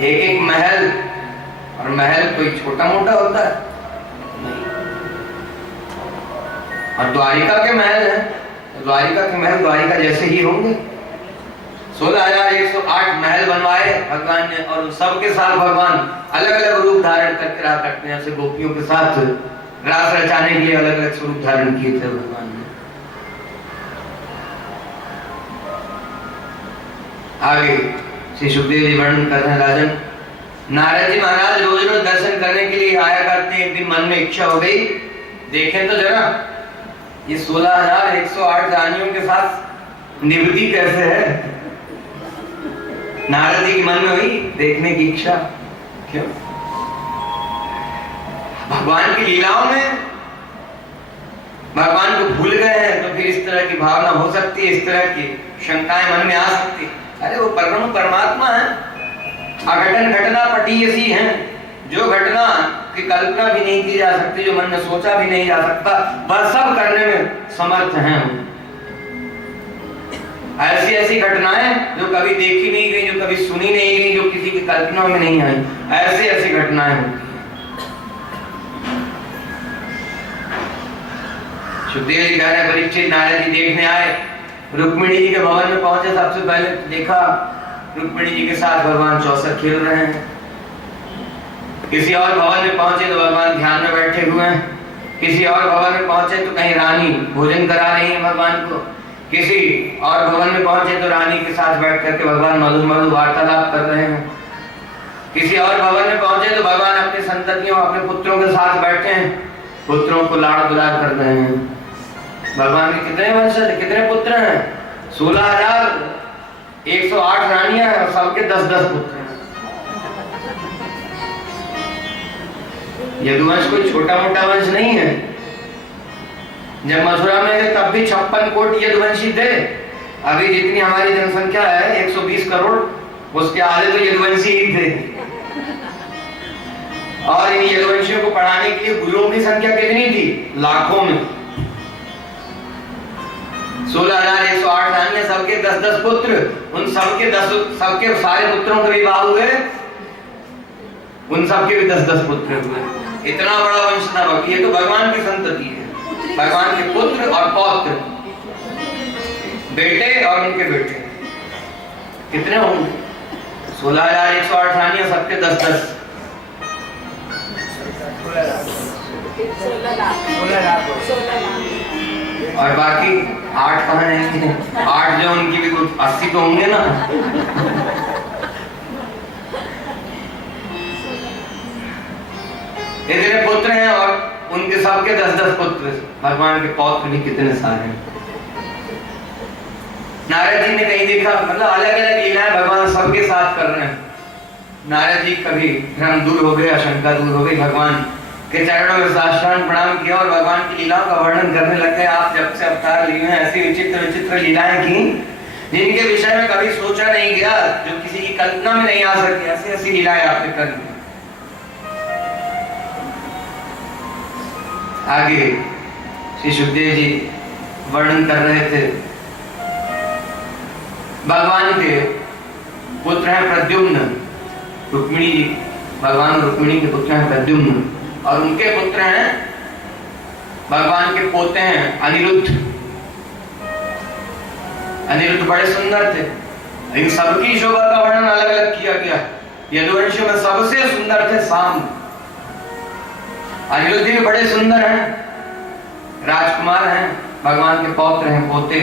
एक एक महल, और महल कोई छोटा मोटा होता है नहीं। और द्वारिका के महल है, द्वारिका के महल द्वारिका जैसे ही होंगे। 16,108 महल बनवाए भगवान ने, और सबके साथ भगवान अलग अलग रूप धारण करके रहा करते हैं। जैसे गोपियों के साथ रास रचाने के लिए अलग अलग स्वरूप धारण किए थे भगवान ने। आगे श्री सुखदेव जी वर्णन कर रहे हैं, राजन नारद जी महाराज रोज रोज दर्शन करने के लिए आया करते हैं। एक दिन मन में इच्छा हो गई, देखें तो जरा ये 16,108 रानियों के साथ निवृत्ति कैसे है। नारद जी के मन में हुई देखने की इच्छा। क्यों? भगवान की लीलाओं में भगवान को भूल गए हैं, तो फिर इस तरह की भावना हो सकती है, इस तरह की शंकाएं मन में आ सकती है। अरे वो परम परमात्मा है, अघटन घटना पटी ऐसी है, जो घटना की कल्पना भी नहीं की जा सकती, जो मन में सोचा भी नहीं जा सकता, वह सब करने में समर्थ हैं। ऐसी ऐसी घटनाएं जो कभी देखी नहीं गई, जो कभी सुनी नहीं गई, जो किसी की कल्पना में नहीं आई, ऐसी ऐसी घटनाएं होती हैं। सुखदेव जी कह रहे परीक्षित नारद जी देखने आए, रुक्मिणी जी के भवन में पहुंचे। सबसे पहले देखा रुक्मिणी जी के साथ भगवान चौसर खेल रहे हैं। किसी और भवन में पहुंचे तो भगवान ध्यान में बैठे हुए हैं। किसी और भवन में पहुंचे तो कहीं रानी भोजन करा रही है भगवान को। किसी और भवन में पहुंचे तो रानी के साथ बैठ करके भगवान मधुर मधुर वार्तालाप कर रहे हैं। किसी और भवन में पहुंचे तो भगवान अपने संततियों, अपने पुत्रों के साथ बैठे हैं, पुत्रों को लाड़ दुलार कर रहे हैं। भगवान के कितने वंशज, कितने पुत्र हैं? 16,108 रानियां हैं और सबके 10-10 पुत्र हैं। यदुवंश कोई छोटा मोटा वंश नहीं है। जब मथुरा में थे तब भी 56 कोटि यदुवंशी थे। अभी जितनी हमारी जनसंख्या है 120 करोड़, उसके आधे तो यदुवंशी ही थे। और इन यदुवंशियों को पढ़ाने के लिए गुरुओं की संख्या कितनी थी? लाखों में। 16,108 रानियां, सबके 10-10 पुत्र। उन सबके सारे पुत्रों के विवाह हुए, उन सबके भी 10-10 पुत्र हुए। इतना बड़ा वंश था। ये तो भगवान की संतति है, भगवान के पुत्र और पौत्र, बेटे और उनके बेटे कितने होंगे? 16,108 रानियां, सबके 10-10। और बाकी 8 कहाँ रहेंगे? 8 जो उनकी भी कुछ 80 तो होंगे ना। इतने पुत्र हैं और उनके सबके 10-10 पुत्र। भगवान के पौत्र भी कितने सारे हैं। नारद जी ने कहीं देखा, मतलब अलग अलग लीलाएं भगवान सबके साथ कर रहे हैं। नारद जी कभी भ्रम दूर हो गया, शंका दूर हो गई, भगवान के चरणों में साष्टांग प्रणाम किया और भगवान की लीलाओं का वर्णन करने लग गए। आप जब से अवतार लिए हैं ऐसी विचित्र विचित्र लीलाएं की जिनके विषय में कभी सोचा नहीं गया, जो किसी की कल्पना में नहीं आ सकती, ऐसी ऐसी लीलाएं आपने कर दी। आगे श्री सुखदेव जी वर्णन कर रहे थे, भगवान के पुत्र हैं प्रद्युम्न, रुक्मिणी जी, भगवान और रुक्मिणी के पुत्र हैं प्रद्युम्न, और उनके पुत्र हैं भगवान के पोते हैं अनिरुद्ध। अनिरुद्ध बड़े सुंदर थे। इन सबकी शोभा का वर्णन अलग अलग किया गया। यदुवंशियों में सबसे सुंदर थे साम। अनिरुद्ध भी बड़े सुंदर हैं, राजकुमार हैं, भगवान के पौत्र हैं, पोते।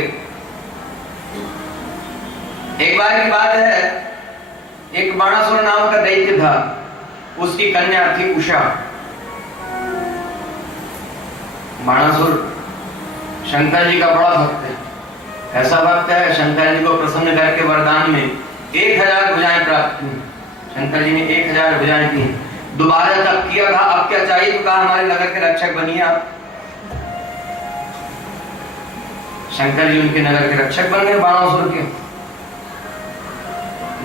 एक बार की बात है, एक बाणासुर नाम का दैत्य था, उसकी कन्या थी उषा। बाणासुर शंकर जी का बड़ा भक्त है। ऐसा भक्त है, शंकर जी को प्रसन्न करके वरदान में 1000 भुजाएं प्राप्त की। शंकर जी ने 1000 भुजाएं दी। दोबारा तब किया, कहा अब क्या चाहिए? तो कहा हमारे नगर के रक्षक बनिए आप। शंकर जी उनके नगर के रक्षक बन गए बाणासुर के।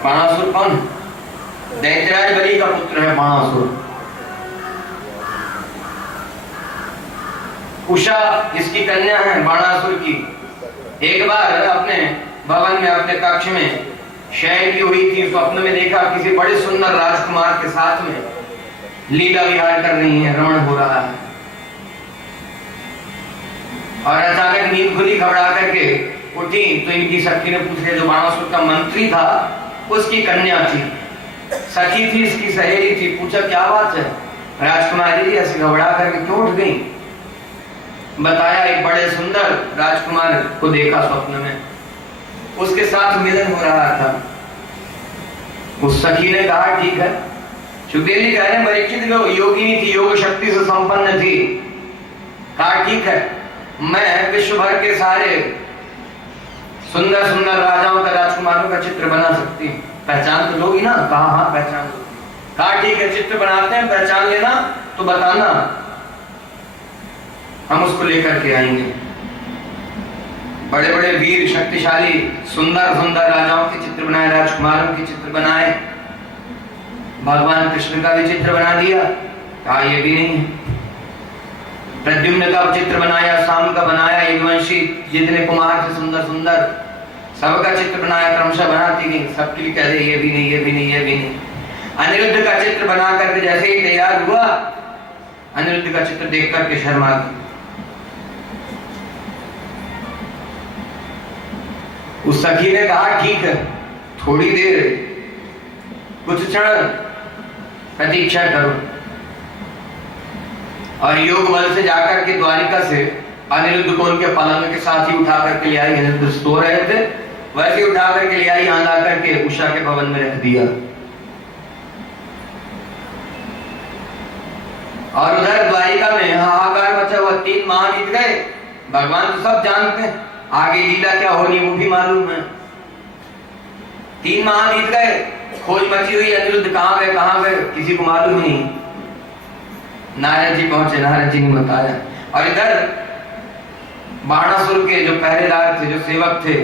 बाणासुर कौन? दैत्यराज बलि का पुत्र है बाणासुर। उषा इसकी कन्या है बाणासुर की। एक बार अपने भवन में, अपने कक्ष में शयन की हुई थी, स्वप्न में देखा किसी बड़े सुंदर राजकुमार के साथ में लीला विहार कर रही है, रमण हो रहा है। और अचानक नींद खुली, घबरा करके उठी तो इनकी सखी ने पूछा, जो बाणासुर का मंत्री था उसकी कन्या थी, सखी थी, इसकी सहेली थी। पूछा क्या बात है राजकुमारी जी, ऐसे घबरा करके क्यों उठ गई? बताया एक बड़े सुंदर राजकुमार को देखा स्वप्न में, उसके साथ मिलन हो रहा था। उस सखी ने कहा ठीक है। सुखदेव जी कह रहे हैं परीक्षित योगिनी थी, योग शक्ति से संपन्न थी। कहा ठीक है, मैं विश्व भर के सारे सुंदर सुंदर राजाओं का, राजकुमारों का चित्र बना सकती हूँ, पहचान तो लोगी ना? कहा हाँ पहचान लो। कहा ठीक है, चित्र बनाते हैं, पहचान लेना तो बताना, हम उसको लेकर के आएंगे। बड़े बड़े वीर शक्तिशाली सुंदर सुंदर राजाओं के चित्र बनाए, राजकुमारों के चित्र बनाए, भगवान कृष्ण का भी चित्र बना दिया। कहा ये भी नहीं है। प्रद्युम्न का चित्र बनाया, शाम का बनाया, यदुवंशी जितने कुमार थे सुंदर सुंदर, सबका चित्र बनाया, क्रमशः बनाती गई। सबके लिए कह रहे ये भी नहीं, ये भी नहीं, ये भी नहीं। अनिरुद्ध का चित्र बना करके जैसे ही तैयार हुआ, अनिरुद्ध का चित्र देख करके शर्मा गई। उस सखी ने कहा ठीक है, थोड़ी देर कुछ क्षण प्रतीक्षा करो। और योग बल से जाकर के द्वारिका से अनिरुद्ध को उनके पलंग के साथ ही उठा करके ले आई। अनिरुद्ध सो रहे थे, वैसे उठा करके ले आई, यहाँ ला करके उषा के भवन में रख दिया। और उधर द्वारिका में हाहाकार मचा हुआ। 3 माह बीत गए, भगवान तो सब जानते हैं, आगे लीला क्या होनी वो भी मालूम है। 3 माह बीत गए, खोज मची हुई, अनिरुद्ध कहाँ गए किसी को मालूम नहीं। नारद जी पहुंचे, नारद जी ने बताया। और इधर बाणासुर के जो पहरेदार थे, जो सेवक थे,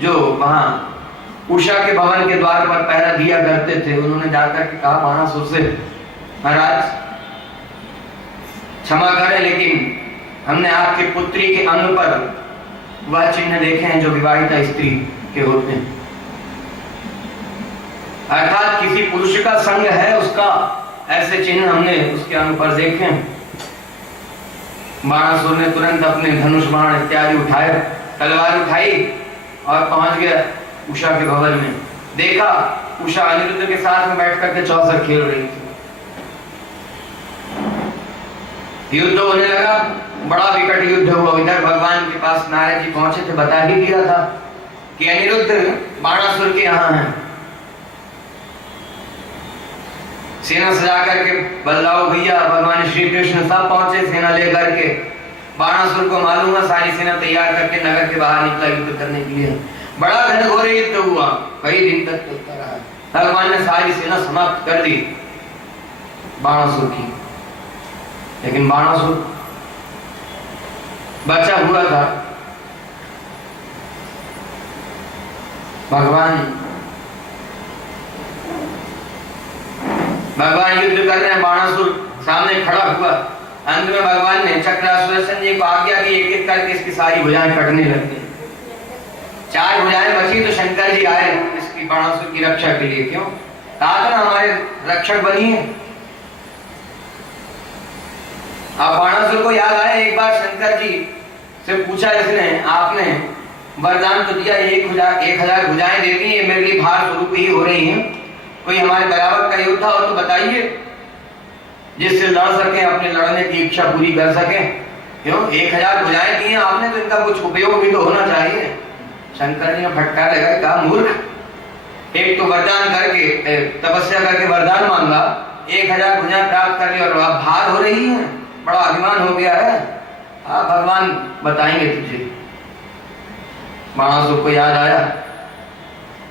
जो वहां उषा के भवन के द्वार पर पहरा दिया करते थे, उन्होंने जाकर के कहा बाणासुर से, महाराज क्षमा करें, लेकिन हमने आपके पुत्री के अंग पर वह चिन्ह देखे हैं जो विवाहिता स्त्री के होते हैं, अर्थात किसी पुरुष का संग है उसका, ऐसे चिन्ह हमने उसके अंग पर देखे। बाणासुर ने तुरंत अपने धनुष बाण इत्यादि उठाए, तलवार उठाई और पहुंच गया उषा के भवन में। देखा उषा अनिरुद्ध के साथ में बैठ करके चौसर खेल रही थी। युद्ध होने लगा, बड़ा विकट युद्ध हुआ। इधर भगवान के पास नारद जी पहुंचे थे, बता ही दिया था कि अनिरुद्ध बाणासुर के यहाँ है। सेना सजा करके बदलाव भैया भगवान श्री कृष्ण सब पहुंचे सेना लेकर के। बाणासुर को मालूम है, सारी सेना तैयार करके नगर के बाहर निकला युद्ध करने के लिए। बड़ा घनघोर युद्ध हुआ, कई दिन तक चलता रहा। भगवान ने सारी सेना समाप्त कर दी बाणासुर की, लेकिन बाणासुर बचा हुआ था। भगवान युद्ध कर रहे हैं, बाणासुर सामने खड़ा हुआ। अंत में भगवान ने चक्रासुदर्शन जी को आज्ञा की, एक एक करके इसकी सारी भुजाएं कटने लगती। 4 भुजाएं बची तो शंकर जी आए इसकी बाणासुर की रक्षा के लिए। क्यों? कहा था ना हमारे रक्षक बनी है। अब बाणासुर को याद आया, एक बार शंकर जी से पूछा इसने, आपने वरदान तो दिया 1000 भुजाएं दे दी, ये मेरे लिए भार स्वरूप ही हो रही हैं, कोई हमारे बराबर का योद्धा हो तो बताइए जिससे लड़ सके, अपने लड़ने की इच्छा पूरी कर सके। क्यों? 1000 भुजाएं दी हैं आपने तो इनका कुछ उपयोग भी तो होना चाहिए। शंकर जी ने फटकार लगाया, कहा मूर्ख, एक तो वरदान करके तपस्या करके वरदान मांगा, 1000 भुजाएं प्राप्त कर ली और अब भार हो रही है, बड़ा अभिमान हो गया है। हाँ भगवान बताएंगे तुझे। बाणासुर को याद आया,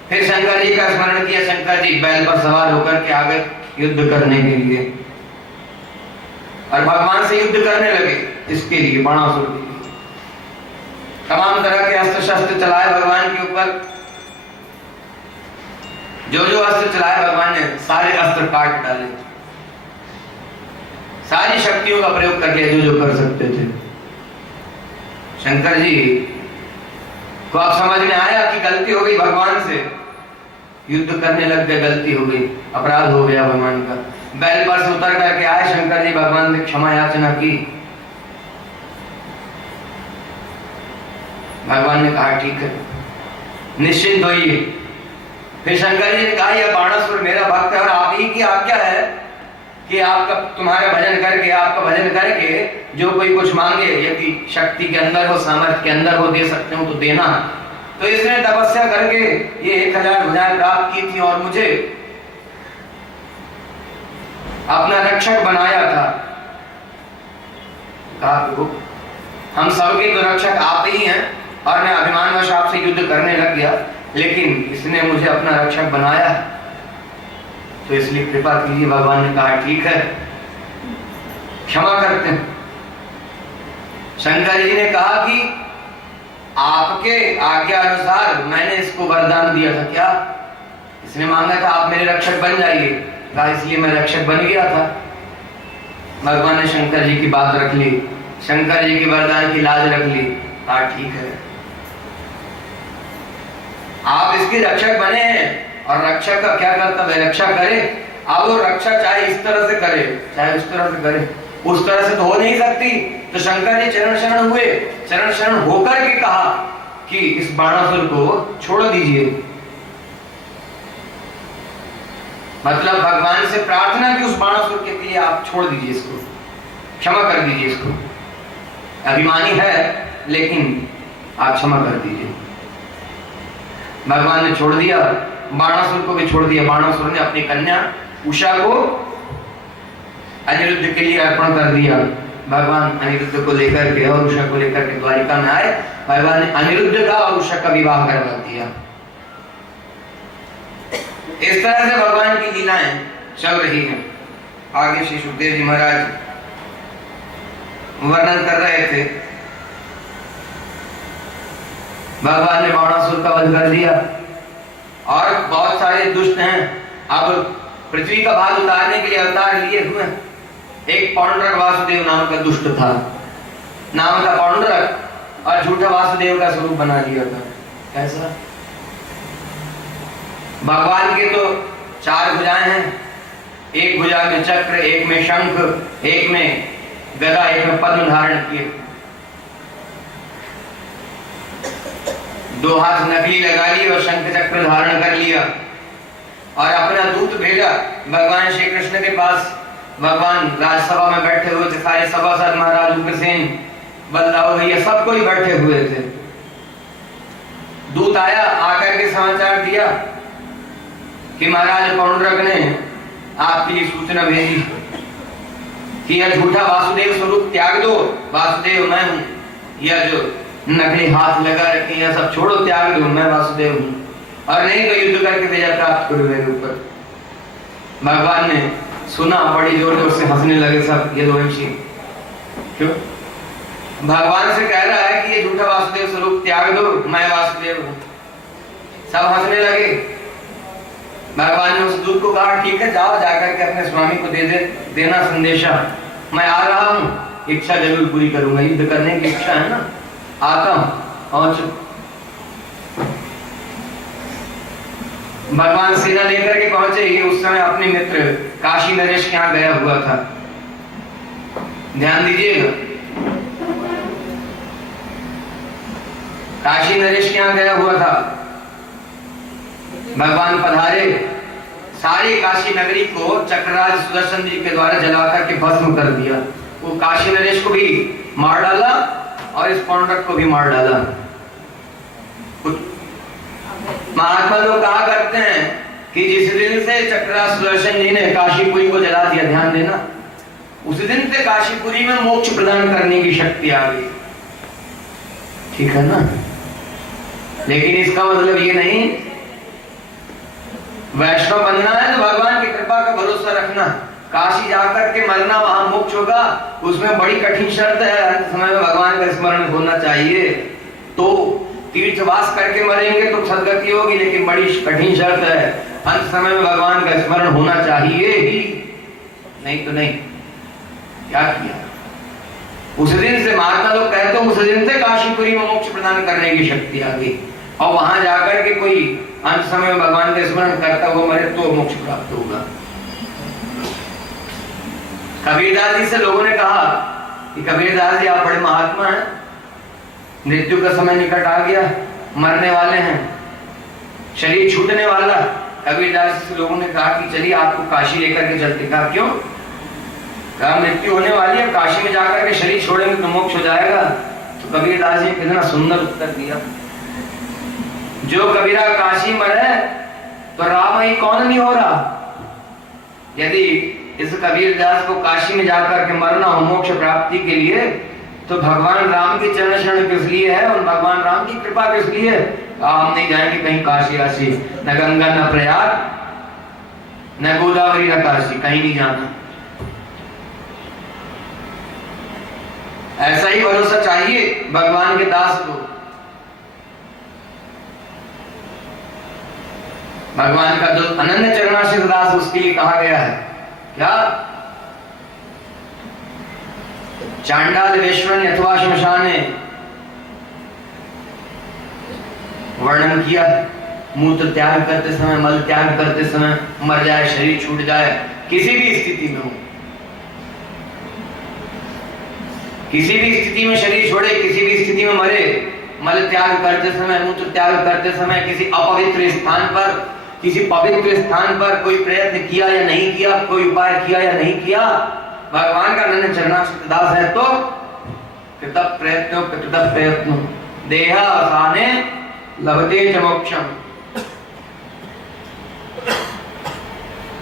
फिर शंकर जी का स्मरण किया। शंकर जी बैल पर सवार होकर के आगे युद्ध करने के लिए, और भगवान से युद्ध करने लगे। इसके लिए बाणासुर के लिए तमाम तरह के अस्त्र शस्त्र चलाए भगवान के ऊपर। जो जो अस्त्र चलाए भगवान ने सारे अस्त्र काट डाले, सारी शक्तियों का प्रयोग कर लिया जो जो कर सकते थे। शंकर जी को अब समझ में आया कि गलती हो गई भगवान से, युद्ध करने लग गए, गलती हो गई, अपराध हो गया भगवान का। बैल पर से उतर करके आए शंकर जी, भगवान ने क्षमा याचना की। भगवान ने कहा ठीक है, निश्चिंत होइए। फिर शंकर जी ने कहा यह बाणासुर मेरा भक्त है और आप ही की आज्ञा है कि आपका तुम्हारा भजन करके, आपका भजन करके जो कोई कुछ मांगे, यदि शक्ति के अंदर हो, सामर्थ्य के अंदर हो, दे सकते हो तो देना। तो इसने तपस्या करके ये 1000 भुजाएं प्राप्त की थी और मुझे अपना रक्षक बनाया था। कहा प्रभु हम सबके तो रक्षक आप ही हैं और मैं अभिमानवश आपसे युद्ध करने लग गया, लेकिन इसने मुझे अपना रक्षक बनाया तो इसलिए कृपा कीजिए। भगवान ने कहा ठीक है, क्षमा करते हैं। शंकर जी ने कहा कि आपके आज्ञा अनुसार मैंने इसको वरदान दिया था। क्या? इसने मांगा था आप मेरे रक्षक बन जाइए। कहा इसलिए मैं रक्षक बन गया था। भगवान ने शंकर जी की बात रख ली, शंकर जी के वरदान की लाज रख ली। कहा ठीक है, आप इसके रक्षक बने हैं और रक्षक का क्या कर्तव्य है? रक्षा करे। अब वो रक्षा चाहे इस तरह से करे चाहे उस तरह से करे, उस तरह से तो हो नहीं सकती। तो शंकर जी चरण शरण हुए, चरण शरण होकर के कहा कि इस बाणासुर को छोड़ दीजिए। मतलब भगवान से प्रार्थना की उस बाणासुर के लिए आप छोड़ दीजिए, इसको क्षमा कर दीजिए। इसको अभिमानी है लेकिन आप क्षमा कर दीजिए। भगवान ने छोड़ दिया, बाणासुर को भी छोड़ दिया। बाणासुर ने अपनी कन्या उषा को अनिरुद्ध के लिए अर्पण कर दिया। भगवान अनिरुद्ध को लेकर के और उषा को लेकर के द्वारिका में आए। भगवान ने अनिरुद्ध का और उषा का विवाह करवा दिया। इस तरह से भगवान की लीलाएं चल रही हैं। आगे श्री सुखदेव जी महाराज वर्णन कर रहे थे। भगवान ने बाणासुर का वध कर दिया और बहुत सारे दुष्ट हैं अब पृथ्वी का भार उतारने के लिए अवतार लिए हुए। एक पौंड्रक वासुदेव नाम का दुष्ट था, नाम था पौंड्रक, और झूठा वासुदेव का स्वरूप बना लिया था। कैसा? भगवान के तो 4 भुजाएं हैं, एक भुजा में चक्र, एक में शंख, एक में गदा, एक में पद्म धारण किए। 2 हाथ नकली लगा लिए और शंख चक्र धारण कर लिया और अपना दूत भेजा भगवान श्री कृष्ण के पास। भगवान राजसभा में बैठे हुए थे, सारे सभासद, महाराज उग्रसेन, बलदाऊ भैया सब कोई बैठे हुए थे। दूत आया, आकर के समाचार दिया कि महाराज पौंड्रक ने आपके लिए सूचना भेजी कि यह झूठा वासुदेव स्वरूप त्याग दो। वासुदेव मैं हूं, यह जो नकली हाथ लगा रखे यह सब छोड़ो, त्याग दो, मैं वासुदेव हूं, और नहीं तो युद्ध करके विजय प्राप्त करो मेरे ऊपर। भगवान ने सुना, बड़ी जोर जोर से हंसने लगे सब यदुवंशी। क्यों? भगवान से कह रहा है कि ये झूठा वासुदेव स्वरूप त्याग दो, मैं वासुदेव हूं। सब हंसने लगे। भगवान ने उस दूत को कहा ठीक है, जाओ जाकर के अपने स्वामी को देना संदेशा, मैं आ रहा हूं, इच्छा जरूर पूरी करूंगा। युद्ध करने की इच्छा है ना, आता हूं। और भगवान सेना लेकर के पहुंचे। ये उस समय अपने मित्र काशी नरेश के यहाँ गया हुआ था। ध्यान दीजिएगा, काशी नरेश के यहाँ गया हुआ था। भगवान पधारे, सारी काशी नगरी को चक्रराज सुदर्शन जी के द्वारा जलाकर के भस्म कर दिया। वो काशी नरेश को भी मार डाला और इस पौंड्रक को भी मार डाला। महात्मा लोग कहा करते हैं कि जिस दिन से चक्रराज सुदर्शन जी ने काशीपुरी को जला दिया, ध्यान देना, उस दिन से काशीपुरी में मोक्ष प्रदान करने की शक्ति आ गई। ठीक है ना? लेकिन इसका मतलब ये नहीं वैष्णव बनना है तो भगवान की कृपा का भरोसा रखना। काशी जाकर के मरना, वहां मोक्ष होगा, उसमें बड़ी कठिन शर्त है, अंत समय में भगवान का स्मरण होना चाहिए। तो तीर्थवास करके मरेंगे तो सदगति होगी, लेकिन बड़ी कठिन शर्त है, अंत समय में भगवान का स्मरण होना चाहिए ही, नहीं तो नहीं। क्या किया? उस दिन से महात्मा लोग कहते हैं उस दिन से काशीपुरी में मोक्ष प्रदान करने की शक्ति आ गई। और वहां जाकर के कोई अंत समय में भगवान का स्मरण करता हुआ मरे तो मोक्ष प्राप्त होगा। कबीरदास जी से लोगों ने कहा कि कबीरदास जी आप बड़े महात्मा हैं, मृत्यु का समय निकट आ गया, मरने वाले हैं, शरीर छूटने वाला। कबीरदास जी से लोगों ने कहा कि चलिए आपको काशी लेकर के चलते। कहा क्यों? कहा मृत्यु होने वाली है, काशी में जाकर के शरीर छोड़ेंगे तो मोक्ष हो जाएगा। तो कबीरदास जी कितना सुंदर उत्तर दिया, जो कबीरा काशी मरे तो राम ही कौन नहीं हो रहा। यदि इस कबीरदास को काशी में जाकर के मरना हो मोक्ष प्राप्ति के लिए, तो भगवान राम के चरण शरण किस लिए है और भगवान राम की कृपा किस लिए? हम नहीं जाएंगे कहीं काशी राशि, न गंगा न प्रयाग न गोदावरी न काशी, कहीं नहीं जाना। ऐसा ही भरोसा चाहिए भगवान के दास को। भगवान का जो अनन्य चरणाश्रित दास, उसके लिए कहा गया है क्या? चांडाल वेश्वन अथवा श्मशाने वर्णन किया। मूत्र त्याग करते समय, मल त्याग करते समय मर जाए, शरीर छूट जाए, किसी भी स्थिति में हो, किसी भी स्थिति में शरीर छोड़े, किसी भी स्थिति में मरे, मल त्याग करते समय, मूत्र त्याग करते समय, किसी अपवित्र स्थान पर, किसी पवित्र स्थान पर कोई प्रयत्न किया या नहीं किया, कोई उपाय किया या नहीं किया, भगवान का अनन्य चरणाश्रित दास है तो कृतः प्रयत्नो देह असाने लभते च मोक्षम।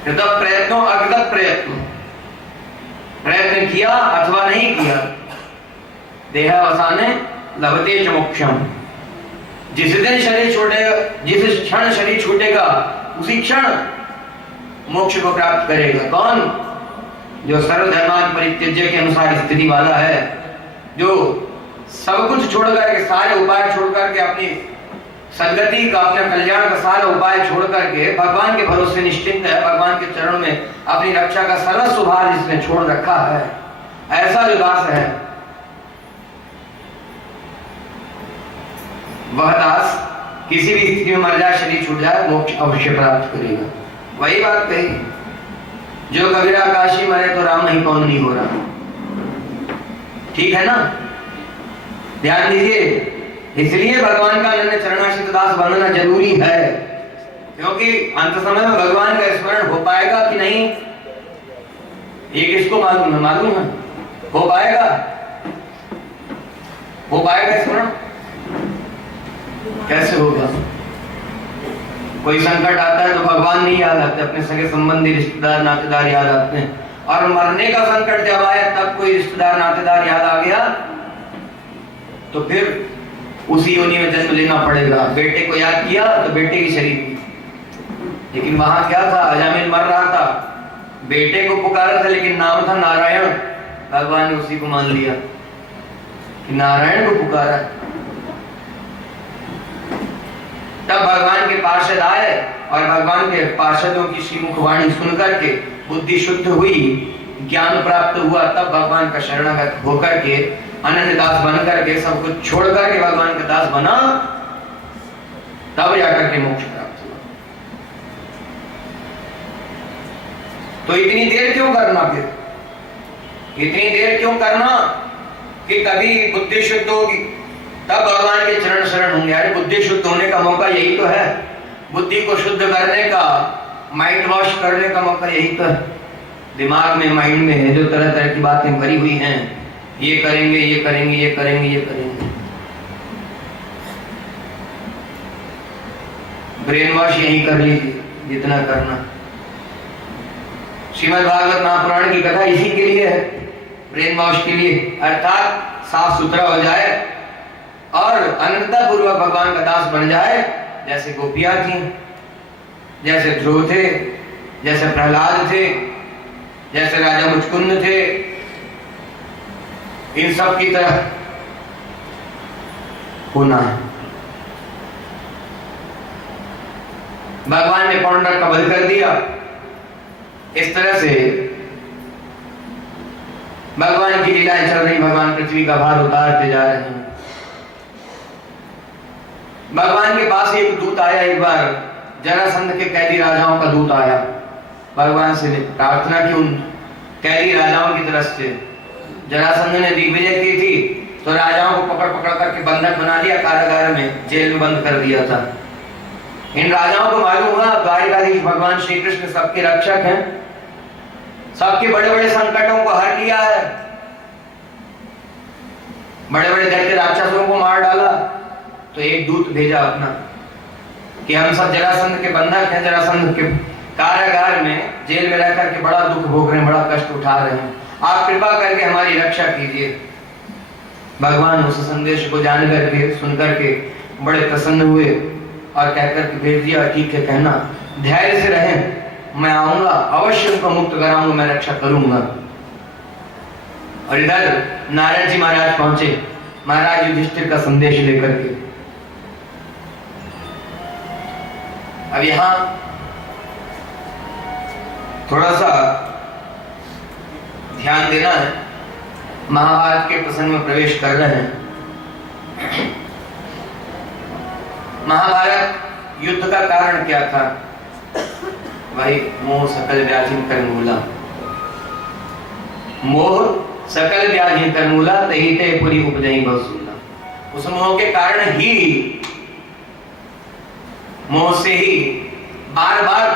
कृतः प्रयत्नो अकृतः प्रयत्नो, प्रयत्न किया अथवा नहीं किया, देह अवसाने लभते च मोक्षम। जिस दिन शरीर छूटेगा, जिस क्षण शरीर छूटेगा, उसी क्षण मोक्ष को प्राप्त करेगा। कौन? जो सर्वधर्मान परित्यज्य के अनुसार स्थिति वाला है, जो सब कुछ छोड़ करके, सारे उपाय छोड़ करके, अपनी सदगति का, अपने कल्याण का सारा उपाय छोड़ करके भगवान के भरोसे निश्चिंत है, भगवान के चरणों में अपनी रक्षा का सर्वस्व भार जिसने छोड़ रखा है, ऐसा जो दास है, वह दास किसी भी स्थिति में मर जाए, शरीर छूट जाए, मोक्ष अवश्य प्राप्त करेगा। वही बात कही, जो कबीरा काशी मरे तो राम ही कौन नहीं हो रहा। ठीक है ना? ध्यान दीजिए, इसलिए भगवान का अनन्य चरणाश्रित दास बनना जरूरी है, क्योंकि अंत समय में भगवान का स्मरण हो पाएगा कि नहीं, ये किसको मालूम है? मालूम है हो पाएगा? हो पाएगा स्मरण? कैसे होगा? कोई संकट आता है तो भगवान नहीं याद आते, अपने सगे संबंधी रिश्तेदार नातेदार याद आते हैं, और मरने का संकट जब आया तब कोई रिश्तेदार नातेदार याद आ गया तो फिर उसी योनि में जन्म लेना पड़ेगा। बेटे को याद किया तो बेटे की शरीर, लेकिन वहां क्या था? अजामिल मर रहा था, बेटे को पुकारा था, लेकिन नाम था नारायण। भगवान ने उसी को मान लिया कि नारायण को पुकारा। तब भगवान के पार्षद आए और भगवान के पार्षदों की श्रीमुखवाणी सुनकर के बुद्धि शुद्ध हुई, ज्ञान प्राप्त हुआ, तब भगवान का शरणागत होकर के अनन्य दास बनकर के, सब कुछ छोड़ करके भगवान का दास बना, तब जाकर के मोक्ष प्राप्त हुआ। तो इतनी देर क्यों करना? फिर इतनी देर क्यों करना कि कभी बुद्धि शुद्ध होगी तब भगवान के चरण शरण होंगे। अरे बुद्धि शुद्ध होने का मौका यही तो है, बुद्धि को शुद्ध करने का, माइंड वॉश करने का मौका यही तो है। दिमाग में, माइंड में है जो तरह तरह की बातें भरी हुई हैं, ये करेंगे, ये करेंगे, ये करेंगे, ये करेंगे, ब्रेन वॉश यही कर लीजिए जितना करना। श्रीमद् भागवत महापुराण की कथा इसी के लिए है, ब्रेन वॉश के लिए, अर्थात साफ सुथरा हो जाए और अनंतता पूर्वक भगवान का दास बन जाए। जैसे गोपियां थी, जैसे ध्रुव थे, जैसे प्रहलाद थे, जैसे राजा मुचकुंद थे, इन सब की तरह होना है। भगवान ने पौंडर का वध कर दिया। इस तरह से भगवान की लीलाएं चल रही, भगवान पृथ्वी का भार उतारते जा रहे हैं। भगवान के पास एक दूत आया एक बार जरासंध के कैदी राजाओं का दूत आया, भगवान से प्रार्थना की उन कैदी राजाओं की तरफ से। जरासंध ने दिग्विजय की थी तो राजाओं को पकड़ पकड़ करके बंधक बना लिया, कारागार में जेल में बंद कर दिया था। इन राजाओं को मालूम हुआ द्वारिकाधीश भगवान श्री कृष्ण सबके रक्षक हैं, सबके बड़े बड़े संकटों को हर लिया है, बड़े बड़े दैत्य राक्षसों को मार डाला। तो एक दूत भेजा अपना कि हम सब जरासंध के बंधक हैं, जरासंध के कारागार में जेल में रह करके बड़ा दुख भोग रहे हैं, बड़ा कष्ट उठा रहे हैं, आप कृपा करके हमारी रक्षा कीजिए। भगवान उस संदेश को जान करके सुन करके बड़े प्रसन्न हुए और कहकर के भेज दिया, ठीक है, कहना धैर्य से रहें, मैं आऊंगा, अवश्य उनको मुक्त कराऊंगा, मैं रक्षा करूंगा। और इधर नारद जी महाराज पहुंचे, महाराज युधिष्ठिर का संदेश लेकर के। अब यहां थोड़ा सा ध्यान देना है, महाभारत के प्रसंग में प्रवेश कर रहे हैं। महाभारत युद्ध का कारण क्या था? वही मोह सकल व्याधि कर्मूला, मोह सकल व्याधि कर्मूला, तही ते पुरी उपजई बहुसूला। उस मोह के कारण ही, मोह से ही बार बार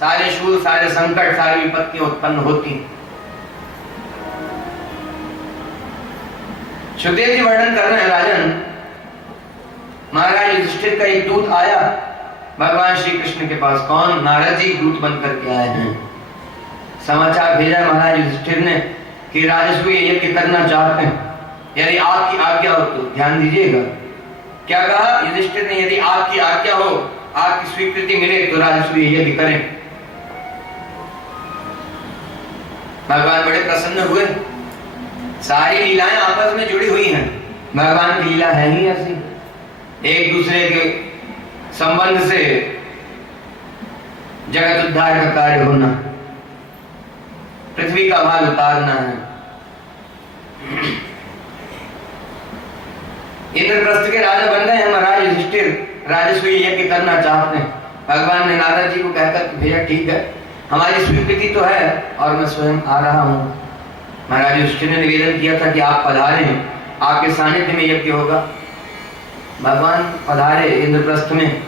सारे शूल, सारे संकट, सारी विपत्तियां उत्पन्न होती। सुखदेव जी वर्णन कर रहे हैं, राजन महाराज युधिष्ठिर का एक दूत आया भगवान श्री कृष्ण के पास। कौन? नारद जी दूत बन करके आए हैं। समाचार भेजा महाराज युधिष्ठिर ने कि राजसूय यज्ञ करना चाहते हैं, यदि आपकी आज्ञा हो तो। ध्यान दीजिएगा क्या कहा युधिष्ठिर ने, यदि आपकी आज्ञा हो, आपकी स्वीकृति मिले तो राजसूय यज्ञ करें। भगवान बड़े प्रसन्न हुए। सारी लीलाएं आपस में जुड़ी हुई हैं, भगवान की लीला है ही ऐसी, एक दूसरे के संबंध से जगत उद्धार का कार्य होना, पृथ्वी का भार उतारना है। इंद्रप्रस्थ के राजा बन गए हैं महाराज युधिष्ठिर, राजसूय यज्ञ करना चाहते हैं। भगवान ने नारद जी को कहकर भैया ठीक है, हमारी स्वीकृति तो है और मैं स्वयं आ रहा हूं। महाराज युधिष्ठिर ने निवेदन किया था कि आप पधारे, आपके सानिध्य में यज्ञ होगा। भगवान पधारे इंद्रप्रस्थ में।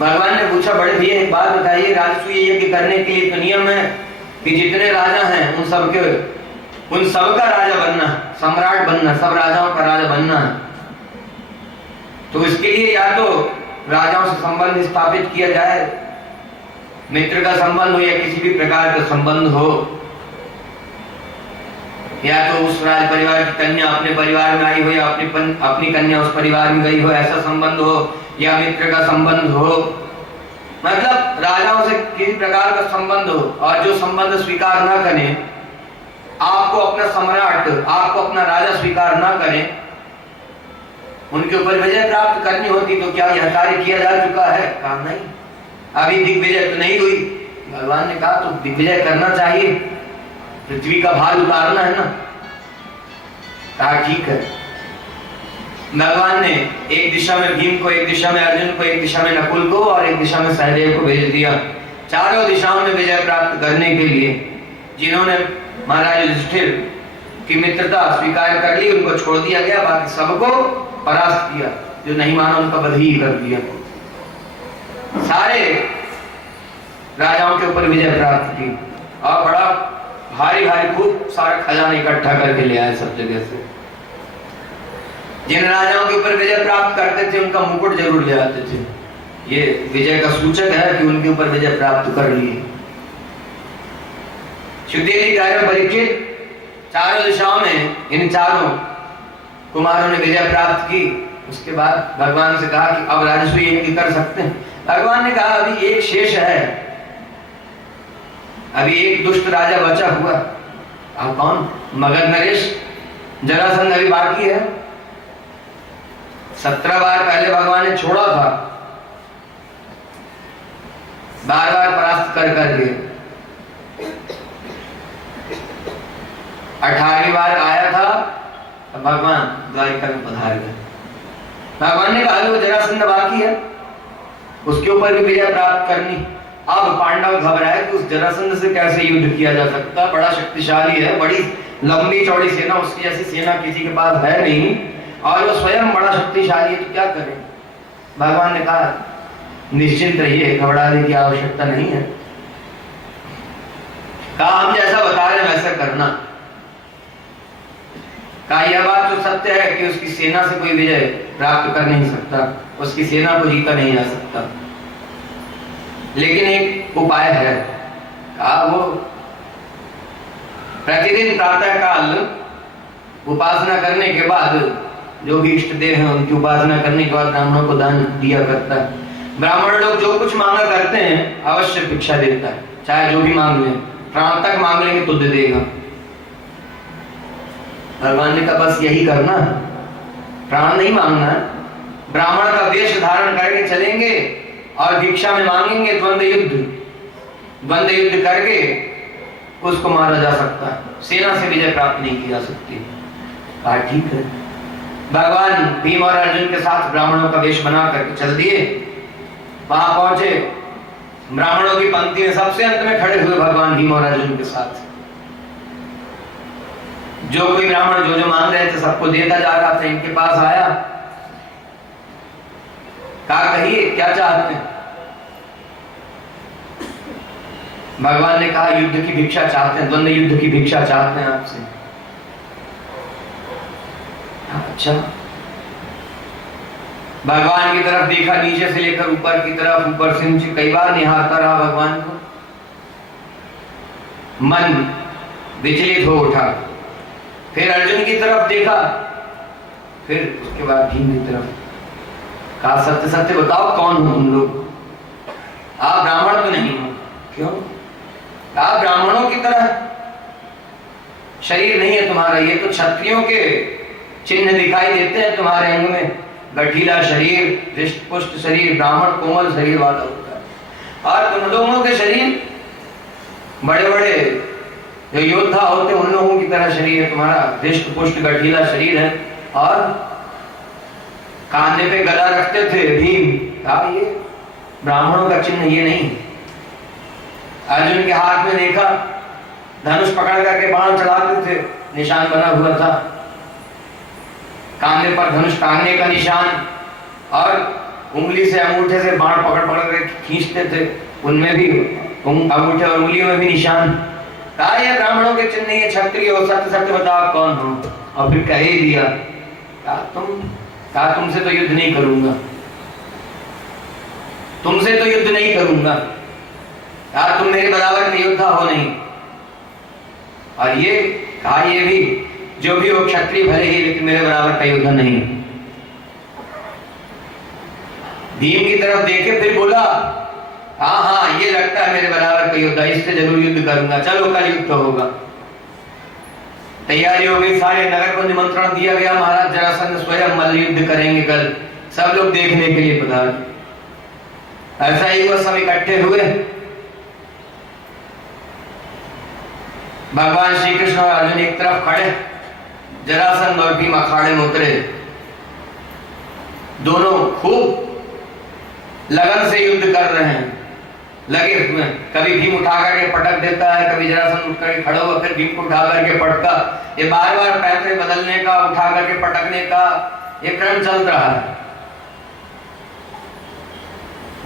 भगवान ने पूछा, बड़े भैया एक बात बताइए, राजसूय यज्ञ करने के लिए तो नियम है कि जितने राजा हैं उन सबका राजा बनना, सम्राट बनना, सब राजाओं का राजा बनना है। तो इसके लिए या तो राजाओं से संबंध स्थापित किया जाए, मित्र का संबंध हो या किसी भी प्रकार का संबंध हो, या तो उस राज परिवार की कन्या अपने परिवार में आई हो या अपनी कन्या उस परिवार में गई हो, ऐसा संबंध हो, या मित्र का संबंध हो, मतलब राजाओं से किसी प्रकार का संबंध हो। और जो संबंध स्वीकार ना करें, आपको अपना सम्राट, आपको अपना राजा स्वीकार ना करें, उनके ऊपर विजय प्राप्त करनी होती। तो क्या यह कार्य किया जा चुका है? कहा नहीं, अभी दिग्विजय तो नहीं हुई। भगवान ने कहा तो दिग्विजय करना चाहिए, पृथ्वी का भार उतारना है ना। कहा ठीक है। भगवान ने एक दिशा में भीम को, एक दिशा में अर्जुन को, एक दिशा में नकुल को और एक दिशा में सहदेव को भेज दिया, चारों दिशाओं में विजय प्राप्त करने के लिए। जिन्होंने महाराज युधिष्ठिर की मित्रता स्वीकार कर ली उनको छोड़ दिया गया, बाकी सबको परास्त किया, जो नहीं माना उनका वध ही कर दिया। सारे राजाओं के ऊपर विजय प्राप्त की और बड़ा भारी भारी खूब सारा खजाना इकट्ठा करके ले आए सब जगह से। जिन राजाओं के ऊपर विजय प्राप्त करते थे उनका मुकुट जरूर ले आते थे, ये विजय का सूचक है कि उनके ऊपर विजय प्राप्त कर लिए। सुखदेव जी कह रहे परीक्षित, चारों दिशाओं में इन चारों कुमारों ने विजय प्राप्त की। उसके बाद भगवान से कहा कि अब राजसूय यज्ञ कर सकते हैं। भगवान ने कहा अभी एक शेष है, अभी एक दुष्ट राजा बचा हुआ। अब कौन? मगध नरेश जरासंध अभी बाकी है। 17 बार पहले भगवान ने छोड़ा था, बार बार परास्त कर करके। 18वीं बार आया था तो भगवान द्वारिका में पधार गए। भगवान ने कहा वो जरासंध बाकी है, उसके ऊपर भी विजय प्राप्त करनी। अब पांडव घबराए कि उस जरासंध से कैसे युद्ध किया जा सकता, बड़ा शक्तिशाली है, बड़ी लंबी चौड़ी सेना, उसकी जैसी सेना किसी के पास है नहीं, और वो स्वयं बड़ा शक्तिशाली है, तो क्या करें। भगवान ने कहा निश्चिंत रहिए, घबराने की आवश्यकता नहीं है। कहा हम जैसा बता रहे हैं वैसा करना। कहा यह बात तो सत्य है कि उसकी सेना से कोई विजय प्राप्त कर नहीं सकता, उसकी सेना को जीता नहीं जा सकता, लेकिन एक उपाय है। कहा वो प्रतिदिन प्रातः काल उपासना करने के बाद, जो भी इष्ट देव हैं उनकी उपासना करने के बाद ब्राह्मणों को दान दिया करता है। ब्राह्मण लोग जो कुछ मांगा करते हैं अवश्य भिक्षा देता है, चाहे जो भी मांग लें, प्राण तक मांग लेंगे तो दे देगा। भगवान ने कहा बस यही करना है, प्राण नहीं मांगना है। ब्राह्मण का वेश धारण करके चलेंगे और भिक्षा में मांगेंगे। द्वंद्व युद्ध करके उसको मारा जा सकता है, सेना से विजय प्राप्त नहीं की जा सकती। कहा ठीक है। भगवान भीम और अर्जुन के साथ ब्राह्मणों का वेश बना करके चल दिए। वहां पहुंचे, ब्राह्मणों की पंक्ति में सबसे अंत में खड़े हुए भगवान भीम और अर्जुन के साथ। जो कोई ब्राह्मण जो जो मांग रहे थे सबको देता जा रहा था। इनके पास आया, कहा कहिए क्या चाहते हैं। भगवान ने कहा युद्ध की भिक्षा चाहते हैं, द्वंद्व युद्ध की भिक्षा चाहते हैं आपसे। अच्छा। भगवान की तरफ देखा, नीचे से लेकर ऊपर की तरफ, ऊपर से नीचे, कई बार निहारता रहा भगवान को। मन विचलित हो उठा। फिर अर्जुन की तरफ देखा, फिर उसके बाद भीम की तरफ। कहा सत्य सत्य बताओ कौन हो तुम लोग, आप ब्राह्मण तो नहीं हो। क्यों? आप ब्राह्मणों की तरह शरीर नहीं है तुम्हारा, ये तो क्षत्रियों के चिन्ह दिखाई देते हैं तुम्हारे अंग में। गठीला शरीर, हृष्ट पुष्ट शरीर, ब्राह्मण कोमल शरीर वाला होता है, और तुम लोगों के शरीर बड़े बड़े जो योद्धा होते हैं उन लोगों की तरह शरीर है तुम्हारा, हृष्ट पुष्ट गठीला शरीर है। और कांधे पे गदा रखते थे भीम। कहा ये ब्राह्मणों का चिन्ह ये नहीं। अर्जुन के हाथ में देखा, धनुष पकड़ करके बाण चलाते थे, निशान बना हुआ था कांधे पर, धनुष टांगने का निशान, और उंगली से अंगूठे से बाण पकड़ पकड़ के खींचते थे, उनमें भी अंगूठे और उंगलियों में भी निशान। कहा ये ब्राह्मणों के चिन्ह नहीं है, क्षत्रिय हो, सत्य सत्य बताओ कौन हो। और फिर कह ही दिया। कहा तुमसे तो युद्ध नहीं करूंगा, तुमसे तो युद्ध नहीं करूंगा। कहा तुम मेरे बराबर के योद्धा हो नहीं। और ये कहा ये भी जो भी हो क्षत्रिय भले ही, लेकिन मेरे बराबर का योद्धा नहीं। भीम की तरफ देखे, फिर बोला हाँ हाँ ये लगता है मेरे बराबर का योद्धा, इससे जरूर युद्ध करूंगा। चलो कल युद्ध होगा। तैयारी हो गई, सारे नगर को निमंत्रण दिया गया। महाराज जरासंध स्वयं मल्ल युद्ध करेंगे कल, सब लोग देखने के लिए पधारे। ऐसा ही हुआ, सब इकट्ठे हुए। भगवान श्री कृष्ण और अर्जुन एक तरफ खड़े, जरासंध और भीम अखाड़े में उतरे। दोनों खूब लगन से युद्ध कर रहे हैं, लगे हुए। कभी भीम उठा करके पटक देता है, कभी जरासंध उठ करके खड़ा हुआ, फिर भीम को उठा करके पटका। ये बार बार पैसे बदलने का, उठा करके पटकने का ये क्रम चल रहा है।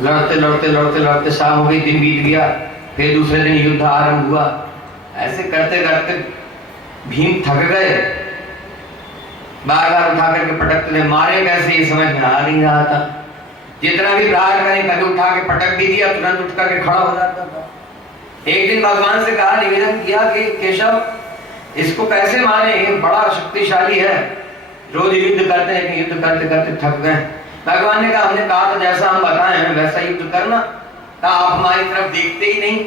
लड़ते लड़ते लड़ते लड़ते शाम हो गई, दिन बीत गया। फिर दूसरे दिन युद्ध आरंभ हुआ। ऐसे करते करते भीम थक गए, बार बार उठा करके पटकते थे। मारे कैसे ये समझ में आ नहीं रहा था। जितना भी प्रहार करें, कभी उठा के पटक भी दिया, तुरंत उठ करके खड़ा हो जाता था। एक दिन भगवान से कहा, निवेदन किया कि केशव इसको कैसे मारे, ये बड़ा शक्तिशाली है, रोज युद्ध करते हैं, युद्ध करते करते थक गए। भगवान ने कहा हमने कहा तो जैसा हम बताए हैं वैसा युद्ध करना। कहा आप हमारी तरफ देखते ही नहीं,